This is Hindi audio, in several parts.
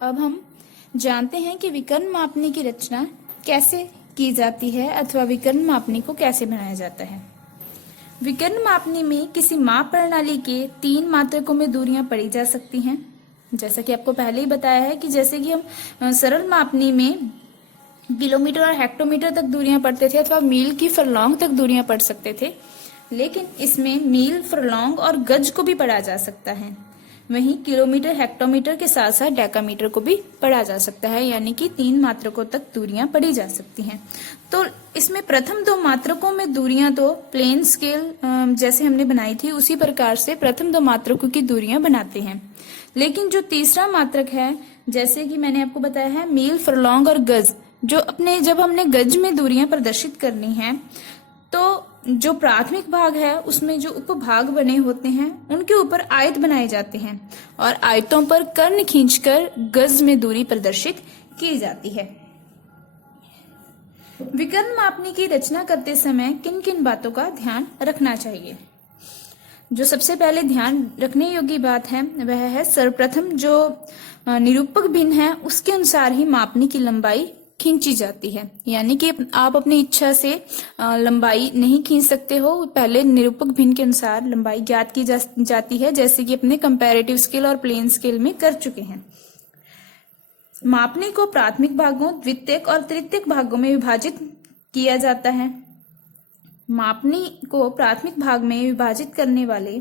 अब हम जानते हैं कि विकर्ण मापनी की रचना कैसे की जाती है अथवा विकर्ण मापनी को कैसे बनाया जाता है। विकर्ण मापनी में किसी माप प्रणाली के 3 मात्रकों में दूरियां पढ़ी जा सकती हैं। जैसा कि आपको पहले ही बताया है कि जैसे कि हम सरल मापनी में किलोमीटर और हेक्टोमीटर तक दूरियां पढ़ते थे अथवा मील की फरलॉन्ग तक दूरियां पढ़ सकते थे, लेकिन इसमें मील, फरलॉन्ग और गज को भी पढ़ा जा सकता है। वहीं किलोमीटर, हेक्टोमीटर के साथ साथ डेकामीटर को भी पढ़ा जा सकता है, यानी कि 3 मात्रकों तक दूरियां पढ़ी जा सकती हैं। तो इसमें प्रथम 2 मात्रकों में दूरियां तो प्लेन स्केल जैसे हमने बनाई थी उसी प्रकार से प्रथम 2 मात्रकों की दूरियां बनाते हैं। लेकिन जो तीसरा मात्रक है, जैसे कि मैंने आपको बताया है मील, फरलॉन्ग और गज, जब हमने गज में दूरियां प्रदर्शित करनी है तो जो प्राथमिक भाग है उसमें जो उपभाग बने होते हैं उनके ऊपर आयत बनाए जाते हैं और आयतों पर कर्ण खींचकर गज में दूरी प्रदर्शित की जाती है। विकर्ण मापनी की रचना करते समय किन किन बातों का ध्यान रखना चाहिए? जो सबसे पहले ध्यान रखने योग्य बात है वह है सर्वप्रथम जो निरूपक भिन्न है उसके अनुसार ही मापनी की लंबाई खींची जाती है, यानी कि आप अपनी इच्छा से लंबाई नहीं खींच सकते हो। पहले निरूपक भिन्न के अनुसार लंबाई ज्ञात की जाती है, जैसे कि अपने कंपैरेटिव स्केल और प्लेन स्केल में कर चुके हैं। मापनी को प्राथमिक भागों, द्वितीयक और तृतीयक भागों में विभाजित किया जाता है। मापनी को प्राथमिक भाग में विभाजित करने वाले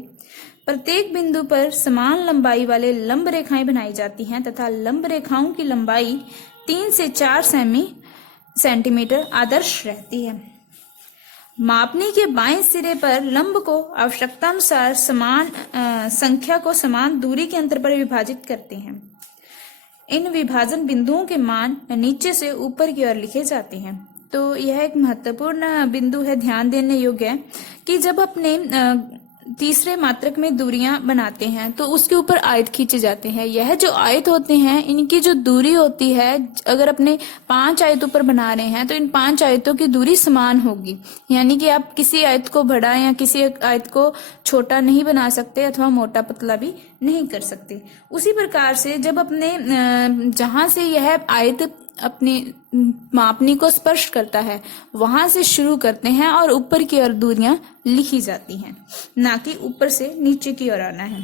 प्रत्येक बिंदु पर समान लंबाई वाले लंब रेखाएं बनाई जाती हैं तथा लंब रेखाओं की लंबाई 3 से 4 सेंटीमीटर आदर्श रहती है। मापनी के बाएं सिरे पर लंब को आवश्यकतानुसार समान संख्या को समान दूरी के अंतर पर विभाजित करते हैं। इन विभाजन बिंदुओं के मान नीचे से ऊपर की ओर लिखे जाते हैं। तो यह एक महत्वपूर्ण बिंदु है, ध्यान देने योग्य है कि जब अपने तीसरे मात्रक में दूरियां बनाते हैं तो उसके ऊपर आयत खींचे जाते हैं। यह जो आयत होते हैं इनकी जो दूरी होती है, अगर अपने 5 आयतों पर बना रहे हैं तो इन 5 आयतों की दूरी समान होगी, यानी कि आप किसी आयत को बड़ा या किसी आयत को छोटा नहीं बना सकते अथवा मोटा पतला भी नहीं कर सकते। उसी प्रकार से जब अपने जहां से यह आयत अपनी मापनी को स्पर्श करता है वहां से शुरू करते हैं और ऊपर की ओर दूरियां लिखी जाती हैं, ना कि ऊपर से नीचे की ओर आना है।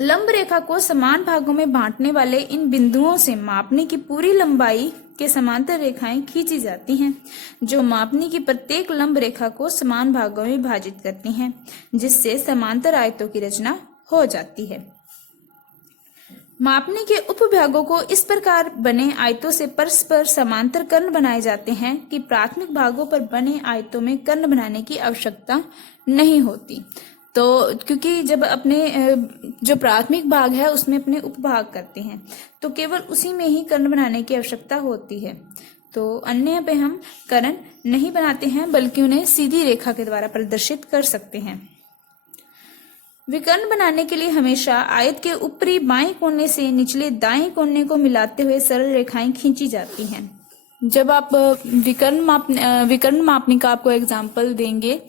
लंब रेखा को समान भागों में बांटने वाले इन बिंदुओं से मापनी की पूरी लंबाई के समांतर रेखाएं खींची जाती हैं, जो मापनी की प्रत्येक लंब रेखा को समान भागों में विभाजित करती हैं, जिससे समांतर आयतों की रचना हो जाती है। मापनी के उपभागों को इस प्रकार बने आयतों से परस्पर समांतर कर्ण बनाए जाते हैं कि प्राथमिक भागों पर बने आयतों में कर्ण बनाने की आवश्यकता नहीं होती। तो क्योंकि जब अपने जो प्राथमिक भाग है उसमें अपने उपभाग करते हैं तो केवल उसी में ही कर्ण बनाने की आवश्यकता होती है। तो अन्य पे हम कर्ण नहीं बनाते हैं बल्कि उन्हें सीधी रेखा के द्वारा प्रदर्शित कर सकते हैं। विकर्ण बनाने के लिए हमेशा आयत के ऊपरी बाएं कोने से निचले दाएं कोने को मिलाते हुए सरल रेखाएं खींची जाती हैं। जब आप विकर्ण मापनी का आपको एग्जाम्पल देंगे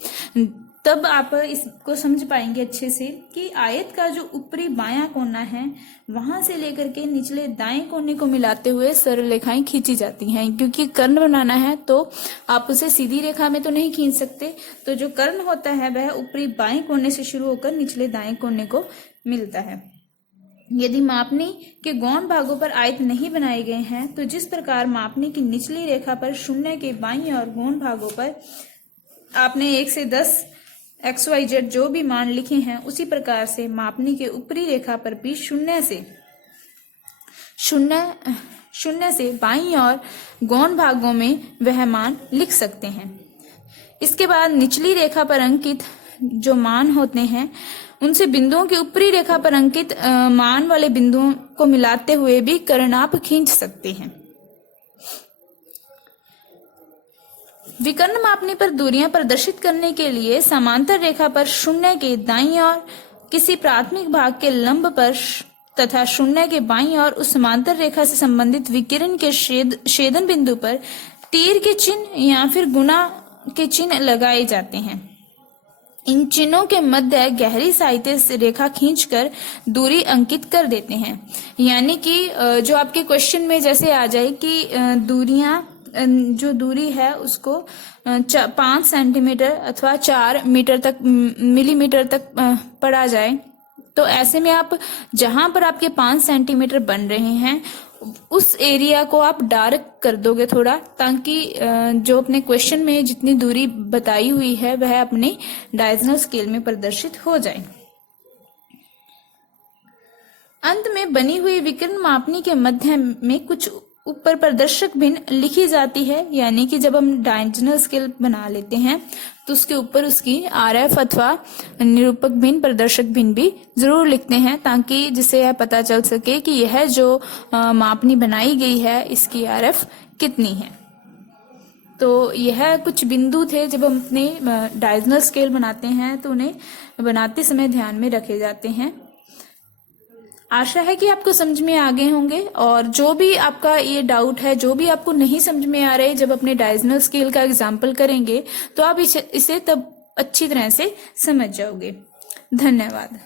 तब आप इसको समझ पाएंगे अच्छे से कि आयत का जो ऊपरी बायां कोना है वहां से लेकर के निचले दाएं कोने को मिलाते हुए सरल रेखाएं खींची जाती हैं। क्योंकि कर्ण बनाना है तो आप उसे सीधी रेखा में तो नहीं खींच सकते, तो जो कर्ण होता है वह ऊपरी बाएं कोने से शुरू होकर निचले दाएं कोने को मिलता है। यदि मापनी के गौण भागों पर आयत नहीं बनाए गए हैं तो जिस प्रकार मापनी की निचली रेखा पर शून्य के बाईं और गौण भागों पर आपने 1 से 10 XYZ जो भी मान लिखे हैं उसी प्रकार से मापनी के ऊपरी रेखा पर भी शून्य से बाईं और गौण भागों में वह मान लिख सकते हैं। इसके बाद निचली रेखा पर अंकित जो मान होते हैं उनसे बिंदुओं की ऊपरी रेखा पर अंकित मान वाले बिंदुओं को मिलाते हुए भी कर्णाप खींच सकते हैं। विकर्ण मापनी पर दूरियां प्रदर्शित करने के लिए समांतर रेखा पर शून्य के दाईं ओर किसी प्राथमिक भाग के लंब पर तथा शून्य के बाईं ओर उस समांतर रेखा से संबंधित विकिरण के छेदन बिंदु पर तीर के चिन्ह या फिर गुणा के चिन्ह लगाए जाते हैं। इन चिन्हों के मध्य गहरी साहित्य से रेखा खींचकर दूरी अंकित कर देते हैं। यानी कि जो आपके क्वेश्चन में जैसे आ जाए कि दूरियां, जो दूरी है उसको 5 सेंटीमीटर अथवा 4 मीटर तक, मिलीमीटर तक पढ़ा जाए, तो ऐसे में आप जहां पर आपके 5 सेंटीमीटर बन रहे हैं उस एरिया को आप डार्क कर दोगे थोड़ा, ताकि जो अपने क्वेश्चन में जितनी दूरी बताई हुई है वह अपने डायगोनल स्केल में प्रदर्शित हो जाए। अंत में बनी हुई विकर्ण मापनी के मध्य में कुछ ऊपर प्रदर्शक भिन्न लिखी जाती है। यानी कि जब हम डायगोनल स्केल बना लेते हैं तो उसके ऊपर उसकी आरएफ अथवा निरूपक भिन्न, प्रदर्शक भिन्न भी जरूर लिखते हैं, ताकि जिससे यह पता चल सके कि यह जो मापनी बनाई गई है इसकी आरएफ कितनी है। तो यह कुछ बिंदु थे जब हम अपने डायगोनल स्केल बनाते हैं तो उन्हें बनाते समय ध्यान में रखे जाते हैं। आशा है कि आपको समझ में आ गए होंगे, और जो भी आपका ये डाउट है, जो भी आपको नहीं समझ में आ रहे, जब अपने डायगोनल स्केल का एग्जाम्पल करेंगे तो आप इसे तब अच्छी तरह से समझ जाओगे। धन्यवाद।